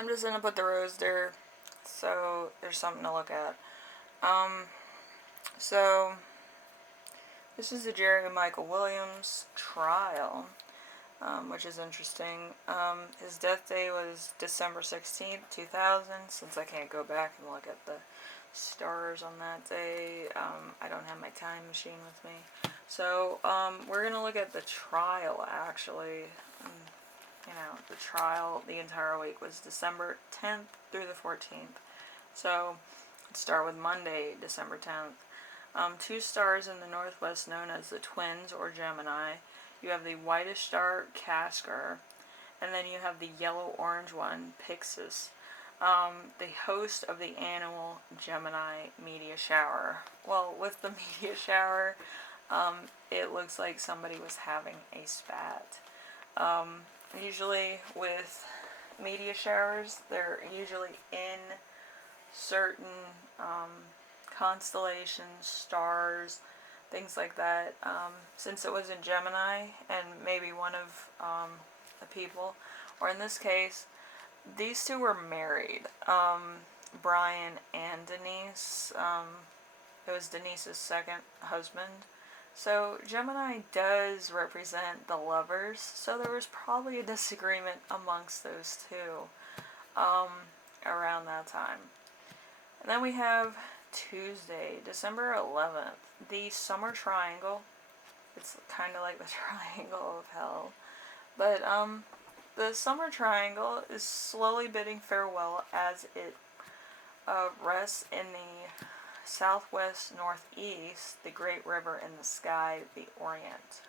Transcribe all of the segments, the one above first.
I'm just gonna put the rose there so there's something to look at. Um, so this is the Jerry Michael Williams trial, which is interesting. His death day was December 16th, 2000. Since I can't go back and look at the stars on that day, I don't have my time machine with me. So, we're gonna look at the trial, actually. The trial the entire week was December 10th through the 14th. So, let's start with Monday, December 10th. Two stars in the northwest known as the Twins or Gemini. You have the whitish star, Castor, and then you have the yellow-orange one, Pyxis. The host of the annual Gemini meteor shower. Well, with the meteor shower, it looks like somebody was having a spat. Usually with meteor showers, they're usually in certain constellations, stars, things like that. Since it was in Gemini and maybe one of the people, or in this case, these two were married, Brian and Denise. It was Denise's second husband. So Gemini does represent the lovers, so there was probably a disagreement amongst those two around that time. And then we have Tuesday, December 11th, the Summer Triangle. It's kind of like the Triangle of Hell. But the Summer Triangle is slowly bidding farewell as it rests in the southwest northeast, the great river in the sky, the Orient.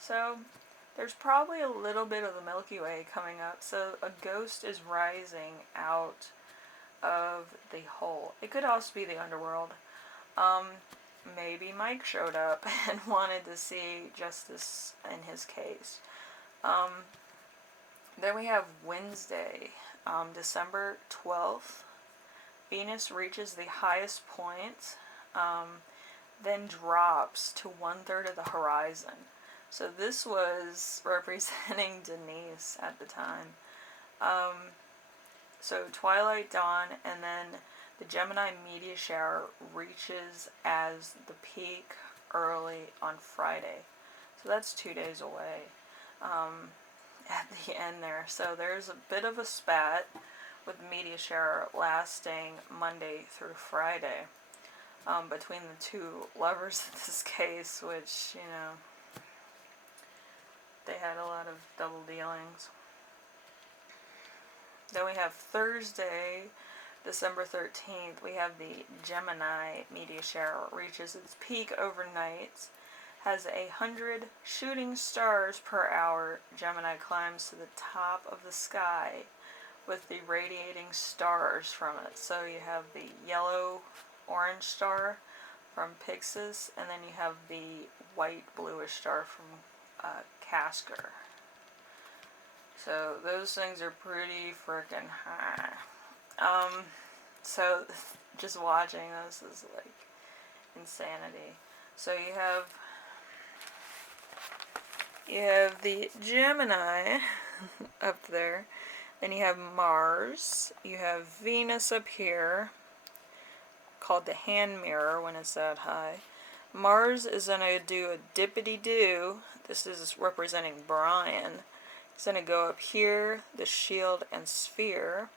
So there's probably a little bit of the Milky Way coming up, so a ghost is rising out of the hole. It could also be the underworld. Maybe Mike showed up and wanted to see justice in his case. Then we have Wednesday, December 12th. Venus reaches the highest point, then drops to 1/3 of the horizon. So this was representing Denise at the time. So twilight, dawn, and then the Gemini meteor shower reaches as the peak early on Friday. So that's 2 days away at the end there. So there's a bit of a spat with the meteor shower lasting Monday through Friday between the two lovers in this case, which, they had a lot of double dealings. Then we have Thursday, December 13th, we have the Gemini meteor shower. Reaches its peak overnight, has 100 shooting stars per hour. Gemini climbs to the top of the sky with the radiating stars from it. So you have the yellow-orange star from Pyxis, and then you have the white-bluish star from Castor. So those things are pretty freaking high. So just watching this is like insanity. So you have the Gemini up there. Then you have Mars. You have Venus up here, called the hand mirror when it's that high. Mars is going to do a dippity-doo. This is representing Brian. He's going to go up here, the shield and sphere.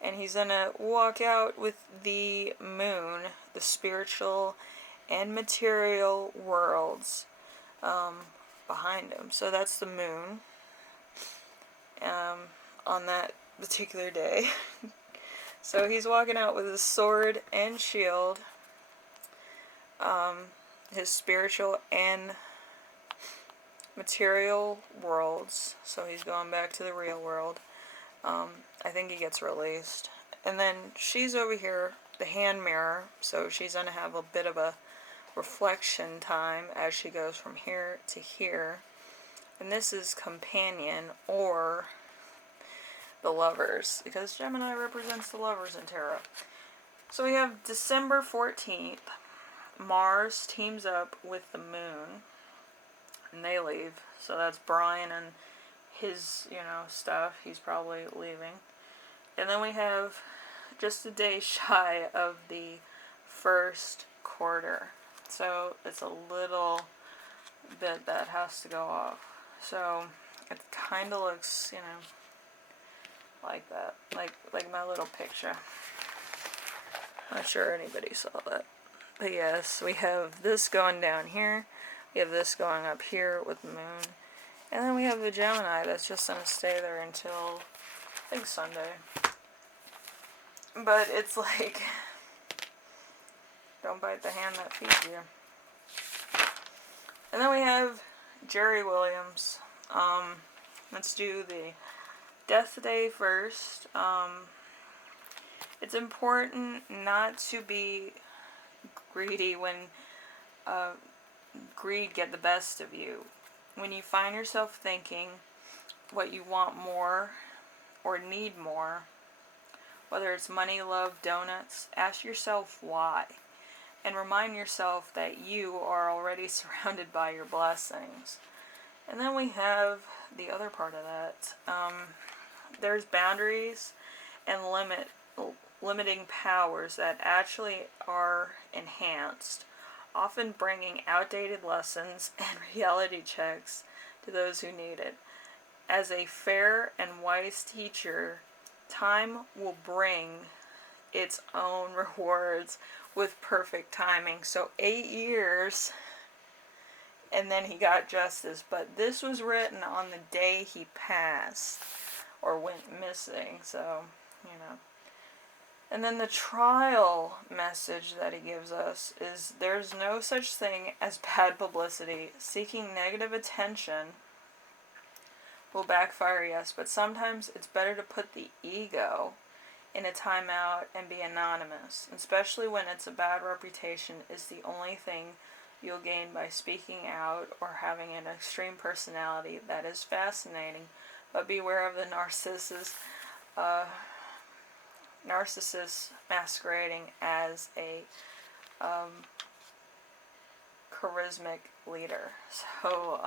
And he's going to walk out with the moon, the spiritual and material worlds behind him. So that's the moon on that particular day. So he's walking out with his sword and shield, his spiritual and material worlds. So he's going back to the real world. I think he gets released. And then she's over here, the hand mirror, so she's going to have a bit of a reflection time as she goes from here to here. And this is companion or the lovers, because Gemini represents the lovers in tarot. So we have December 14th. Mars teams up with the moon, and they leave. So that's Brian and his, stuff. He's probably leaving. And then we have just a day shy of the first quarter. So it's a little bit that has to go off. So it kind of looks, like that. Like my little picture. Not sure anybody saw that. But yes, we have this going down here. We have this going up here with the moon. And then we have the Gemini that's just going to stay there until, I think, Sunday. But it's like, don't bite the hand that feeds you. And then we have Jerry Williams. Let's do the death day first. It's important not to be greedy when greed get the best of you. When you find yourself thinking what you want more or need more, whether it's money, love, donuts, ask yourself why. And remind yourself that you are already surrounded by your blessings. And then we have the other part of that. There's boundaries and limiting powers that actually are enhanced, often bringing outdated lessons and reality checks to those who need it. As a fair and wise teacher, time will bring its own rewards with perfect timing. So 8 years, and then he got justice. But this was written on the day he passed or went missing. So, And then the trial message that he gives us is there's no such thing as bad publicity. Seeking negative attention will backfire, yes, but sometimes it's better to put the ego in a timeout and be anonymous, especially when it's a bad reputation is the only thing you'll gain by speaking out or having an extreme personality. That is fascinating, but beware of the narcissist masquerading as a charismatic leader. So,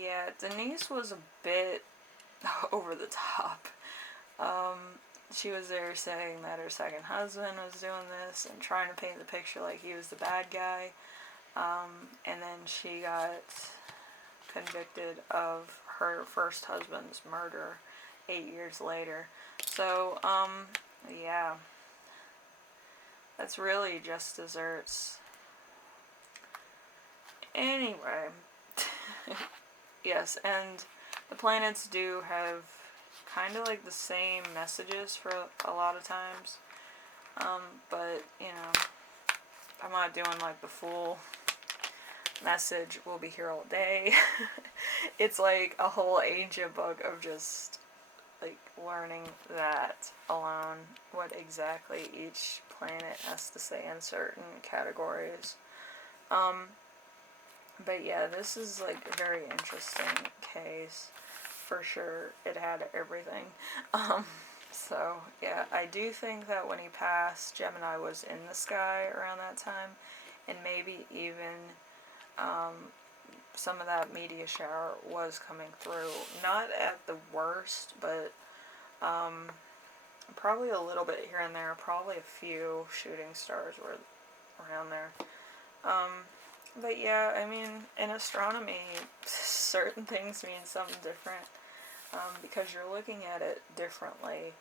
yeah, Denise was a bit over the top. She was there saying that her second husband was doing this and trying to paint the picture like he was the bad guy. And then she got convicted of her first husband's murder 8 years later. So, yeah. That's really just desserts. Anyway. Yes, and the planets do have kind of like the same messages for a lot of times. But, I'm not doing like the full message. We'll be here all day. It's like a whole ancient book of just like learning that alone, what exactly each planet has to say in certain categories. But yeah, this is like a very interesting case. For sure, it had everything. So yeah, I do think that when he passed, Gemini was in the sky around that time, and maybe even some of that media shower was coming through. Not at the worst, but probably a little bit here and there. Probably a few shooting stars were around there. But yeah, I mean, in astronomy, certain things mean something different, because you're looking at it differently.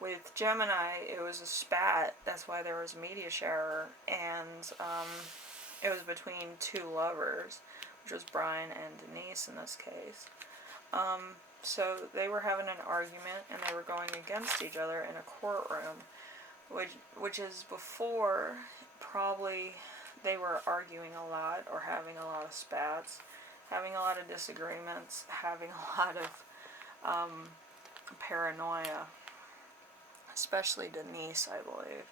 With Gemini, it was a spat, that's why there was a media shower, and it was between two lovers, which was Brian and Denise in this case. So they were having an argument, and they were going against each other in a courtroom, which is before probably they were arguing a lot or having a lot of spats, having a lot of disagreements, having a lot of paranoia, especially Denise, I believe.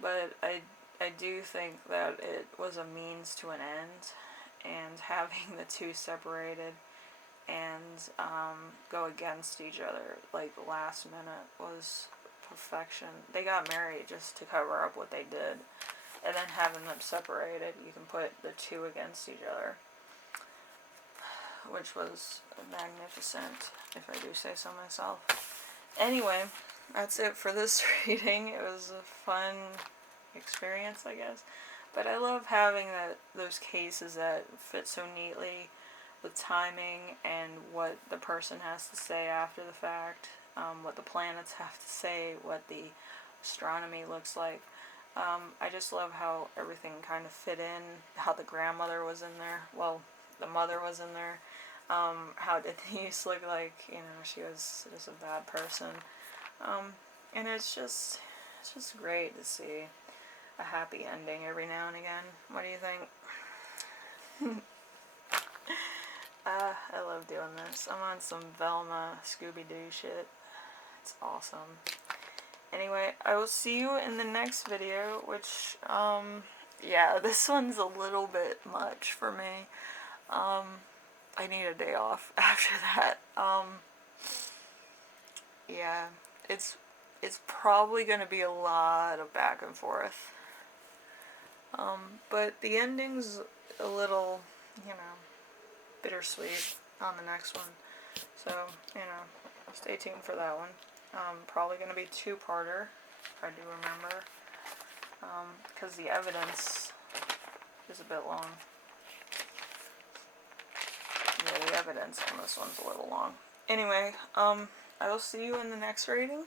But I do think that it was a means to an end, and having the two separated and go against each other like the last minute was perfection. They got married just to cover up what they did. And then having them separated, you can put the two against each other. which was magnificent, if I do say so myself. Anyway, that's it for this reading. It was a fun experience, I guess. But I love having those cases that fit so neatly with timing and what the person has to say after the fact, what the planets have to say, what the astronomy looks like. I just love how everything kind of fit in, how the grandmother was in there, well, the mother was in there, how Denise looked like, she was just a bad person. And it's just great to see a happy ending every now and again. What do you think? I love doing this. I'm on some Velma Scooby-Doo shit. It's awesome. Anyway, I will see you in the next video, which, yeah, this one's a little bit much for me. I need a day off after that. Yeah, it's probably gonna be a lot of back and forth. But the ending's a little, bittersweet on the next one. So, stay tuned for that one. Probably going to be two-parter, if I do remember. Because the evidence is a bit long. Yeah, the evidence on this one's a little long. Anyway, I will see you in the next reading.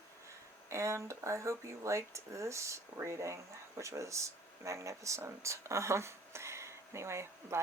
And I hope you liked this reading, which was magnificent. Anyway, bye.